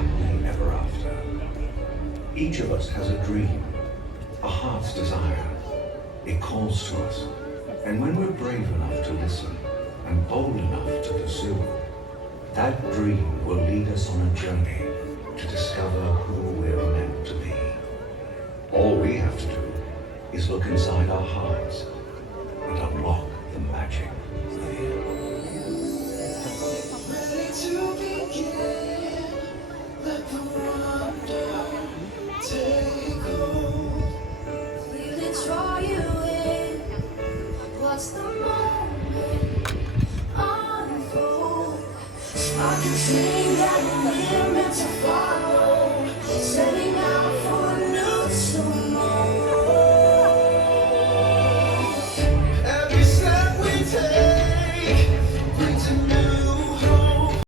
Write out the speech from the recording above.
happily ever after. Each of us has a dream, a heart's desire. It calls to us, and when we're brave enough to listen and bold enough to pursue, that dream will lead us on a journey to discover who we're meant to be. All we have to do is look inside our hearts and unlock the magic within. Ready to begin, let the wonder take hold. Really draw you in. Watch the moment unfold. I can sing that we're meant to follow. Setting